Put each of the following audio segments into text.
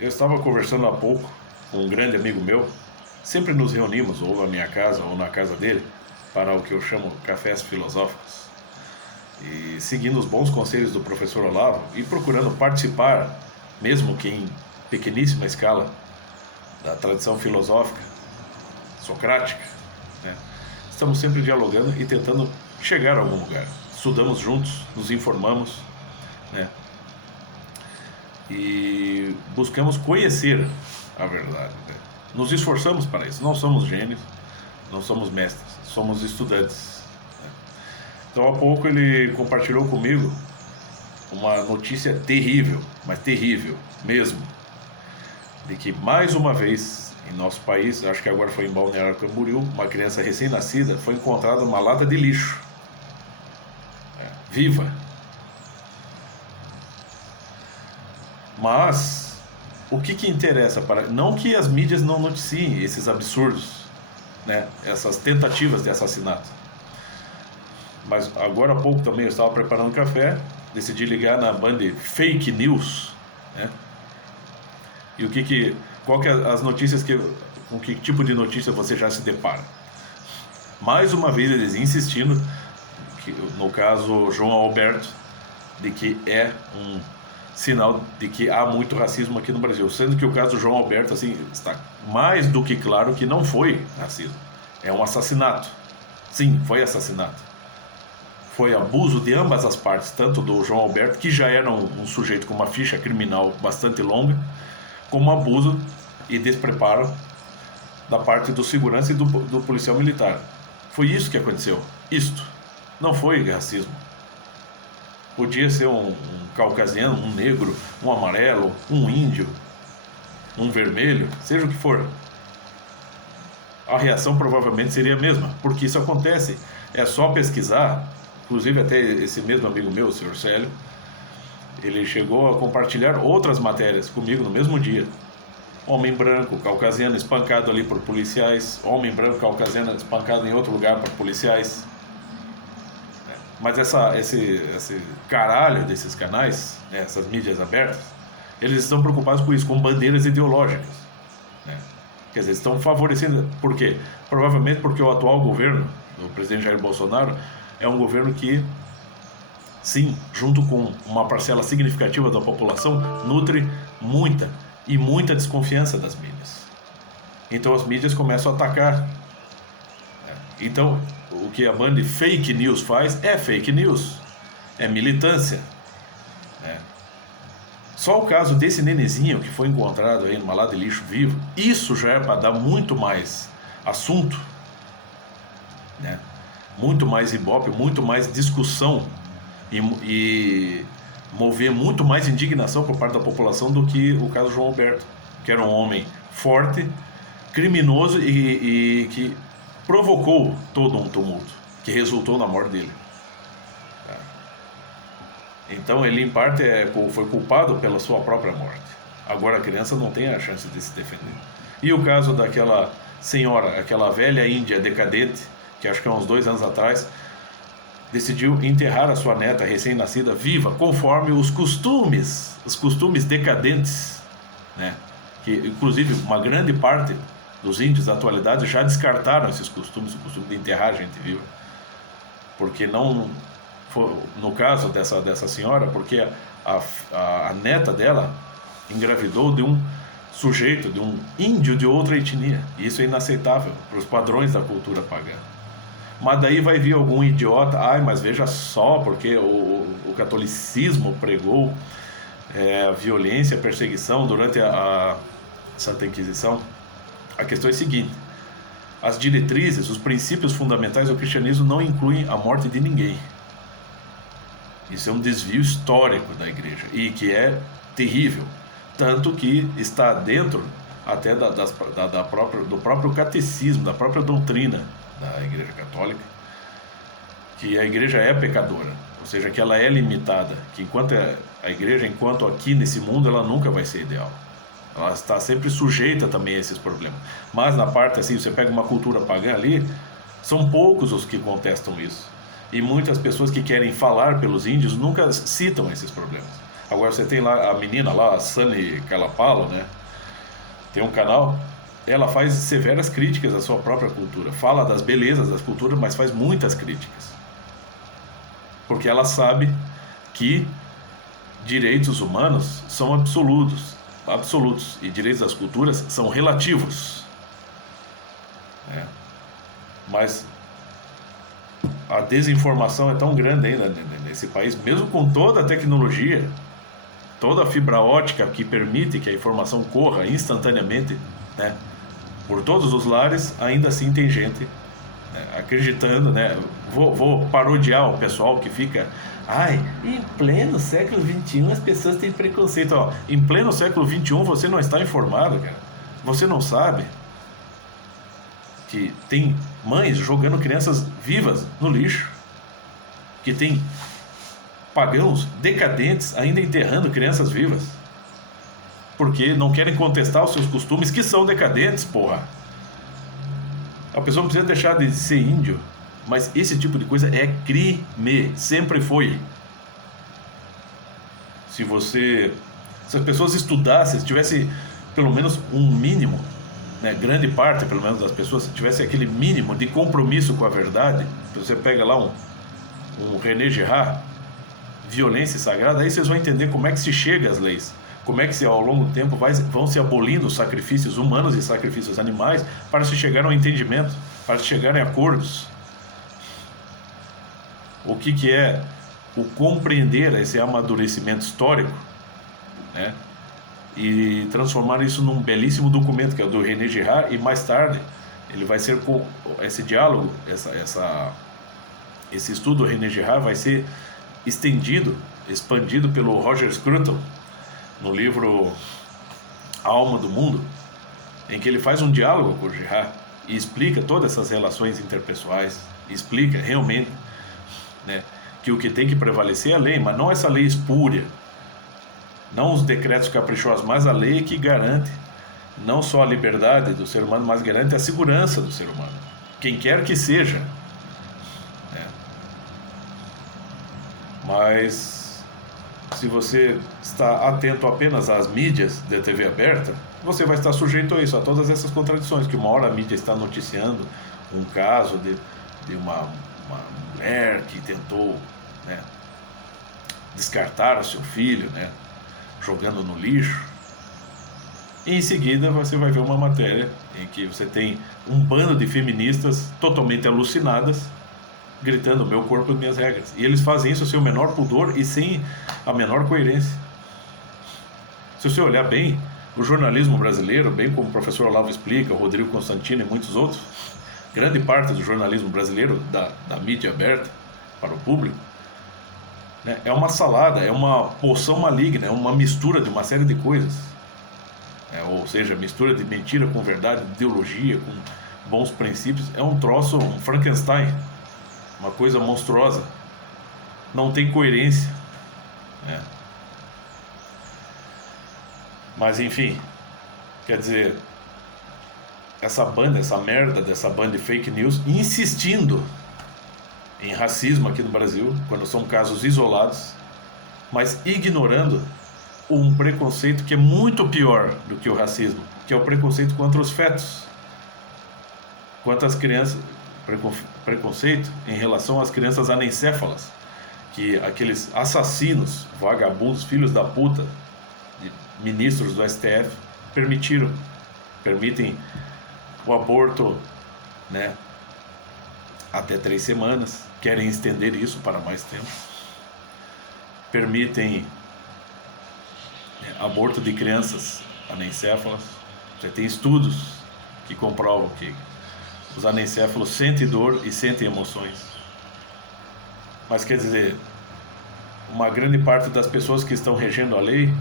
Eu estava conversando há pouco com um grande amigo meu. Sempre nos reunimos, ou na minha casa ou na casa dele, para o que eu chamo cafés filosóficos. E seguindo os bons conselhos do professor Olavo e procurando participar, mesmo que em pequeníssima escala, da tradição filosófica socrática, né? Estamos sempre dialogando e tentando chegar a algum lugar. Estudamos juntos, nos informamos, né? E buscamos conhecer a verdade, né? Nos esforçamos para isso. Não somos gênios, não somos mestres, somos estudantes, né? Então, há pouco ele compartilhou comigo uma notícia terrível, mas terrível mesmo, de que mais uma vez em nosso país, acho que agora foi em Balneário Camboriú, uma criança recém-nascida foi encontrada numa lata de lixo, viva. Mas o que interessa para... Não que as mídias não noticiem esses absurdos, né? Essas tentativas de assassinato. Mas agora há pouco também eu estava preparando café, decidi ligar na Band Fake News, né? E qual que é as notícias com que tipo de notícia você já se depara? Mais uma vez eles insistindo, no caso João Alberto, de que é um sinal de que há muito racismo aqui no Brasil, sendo que o caso do João Alberto, assim, está mais do que claro que não foi racismo, é um assassinato. Sim, foi assassinato. Foi abuso de ambas as partes, tanto do João Alberto, que já era um sujeito com uma ficha criminal bastante longa, como abuso e despreparo da parte do segurança e do policial militar. Foi isso que aconteceu. Isto não foi racismo. Podia ser um caucasiano, um negro, um amarelo, um índio, um vermelho, seja o que for. A reação provavelmente seria a mesma, porque isso acontece. É só pesquisar. Inclusive até esse mesmo amigo meu, o senhor Célio, ele chegou a compartilhar outras matérias comigo no mesmo dia. Homem branco, caucasiano, espancado ali por policiais. Homem branco, caucasiano, espancado em outro lugar por policiais. Mas esse caralho desses canais, né, essas mídias abertas, eles estão preocupados com isso, com bandeiras ideológicas, né? Quer dizer, estão favorecendo. Por quê? Provavelmente porque o atual governo, do presidente Jair Bolsonaro, é um governo que, sim, junto com uma parcela significativa da população, nutre muita desconfiança das mídias. Então as mídias começam a atacar. Então, o que a Band Fake News faz é fake news, é militância, né? Só o caso desse nenezinho que foi encontrado aí numa lata de lixo vivo, isso já é para dar muito mais assunto, né? Muito mais ibope, muito mais discussão e mover muito mais indignação por parte da população do que o caso João Alberto, que era um homem forte, criminoso e que provocou todo um tumulto que resultou na morte dele. Então ele em parte foi culpado pela sua própria morte. Agora a criança não tem a chance de se defender. E o caso daquela senhora, aquela velha índia decadente, que acho que há uns 2 anos atrás decidiu enterrar a sua neta recém-nascida viva, conforme os costumes decadentes, né? Que inclusive uma grande parte dos índios da atualidade já descartaram esses costumes, o costume de enterrar gente viva, porque não foi, no caso dessa senhora, porque a neta dela engravidou de um sujeito, de um índio de outra etnia, e isso é inaceitável para os padrões da cultura pagã. Mas daí vai vir algum idiota, mas veja só, porque o catolicismo pregou a violência, a perseguição durante a Santa Inquisição. A questão é a seguinte: as diretrizes, os princípios fundamentais do cristianismo não incluem a morte de ninguém. Isso é um desvio histórico da igreja e que é terrível, tanto que está dentro até do próprio catecismo, da própria doutrina da Igreja Católica, que a igreja é pecadora, ou seja, que ela é limitada, que enquanto a igreja, enquanto aqui nesse mundo, ela nunca vai ser ideal. Ela está sempre sujeita também a esses problemas. Mas na parte assim, você pega uma cultura pagã ali, são poucos os que contestam isso. E muitas pessoas que querem falar pelos índios nunca citam esses problemas. Agora você tem lá a menina lá, a Sunny Calapalo, né? Tem um canal, ela faz severas críticas à sua própria cultura. Fala das belezas das culturas, mas faz muitas críticas. Porque ela sabe que direitos humanos são absolutos, e direitos das culturas são relativos. Mas a desinformação é tão grande ainda nesse país, mesmo com toda a tecnologia, toda a fibra ótica que permite que a informação corra instantaneamente, né, por todos os lares, ainda assim tem gente, né, acreditando, né? Vou parodiar o pessoal que fica, em pleno século XXI as pessoas têm preconceito. Ó, em pleno século XXI você não está informado, cara. Você não sabe que tem mães jogando crianças vivas no lixo, que tem pagãos decadentes ainda enterrando crianças vivas, porque não querem contestar os seus costumes, que são decadentes, porra. A pessoa não precisa deixar de ser índio, mas esse tipo de coisa é crime, sempre foi. Se as pessoas estudassem, se tivesse pelo menos um mínimo, né, grande parte pelo menos das pessoas, se tivesse aquele mínimo de compromisso com a verdade, você pega lá um René Girard, violência sagrada, aí vocês vão entender como é que se chega às leis, como é que ao longo do tempo vão se abolindo os sacrifícios humanos e sacrifícios animais para se chegar a um entendimento, para se chegar a acordos. O que é o compreender esse amadurecimento histórico, né? E transformar isso num belíssimo documento que é o do René Girard, e mais tarde ele vai ser com esse diálogo, esse estudo do René Girard vai ser expandido pelo Roger Scruton no livro A Alma do Mundo, em que ele faz um diálogo com o Girard e explica todas essas relações interpessoais, explica realmente, né, que o que tem que prevalecer é a lei, mas não essa lei espúria, não os decretos caprichosos, mas a lei que garante não só a liberdade do ser humano, mas garante a segurança do ser humano, quem quer que seja, né? Mas se você está atento apenas às mídias de TV aberta, você vai estar sujeito a isso, a todas essas contradições, que uma hora a mídia está noticiando um caso de uma mulher que tentou, né, descartar o seu filho, né, jogando no lixo, e em seguida você vai ver uma matéria em que você tem um bando de feministas totalmente alucinadas gritando meu corpo e minhas regras, e eles fazem isso sem o menor pudor e sem a menor coerência. Se você olhar bem, o jornalismo brasileiro, bem como o professor Olavo explica, o Rodrigo Constantino e muitos outros, grande parte do jornalismo brasileiro, da mídia aberta para o público, né, é uma salada, é uma poção maligna, é uma mistura de uma série de coisas, ou seja, mistura de mentira com verdade, de ideologia com bons princípios, é um troço, um Frankenstein, uma coisa monstruosa, não tem coerência, né? Mas enfim, quer dizer, essa merda dessa banda de fake news insistindo em racismo aqui no Brasil, quando são casos isolados, mas ignorando um preconceito que é muito pior do que o racismo, que é o preconceito contra os fetos, quanto às crianças, preconceito em relação às crianças anencéfalas, que aqueles assassinos, vagabundos, filhos da puta, de ministros do STF, permitem o aborto, né, até 3 semanas, querem estender isso para mais tempo, permitem aborto de crianças anencéfalas. Você tem estudos que comprovam que os anencéfalos sentem dor e sentem emoções. Mas quer dizer, uma grande parte das pessoas que estão regendo a lei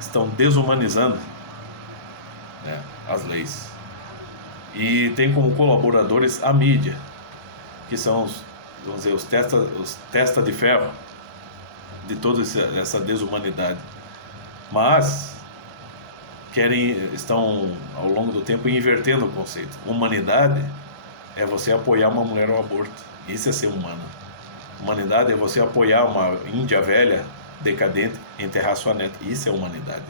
estão desumanizando, né, as leis. E tem como colaboradores a mídia, que são os testa de ferro de toda essa desumanidade. Mas estão ao longo do tempo invertendo o conceito. Humanidade é você apoiar uma mulher ao aborto. Isso é ser humano. Humanidade é você apoiar uma índia velha decadente, enterrar sua neta. Isso é humanidade,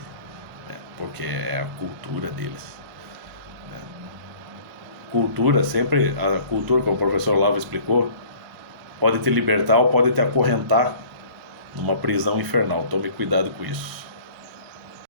né? Porque é a cultura deles, né? Cultura, sempre a cultura, como o professor Lava explicou, pode te libertar ou pode te acorrentar numa prisão infernal. Tome cuidado com isso.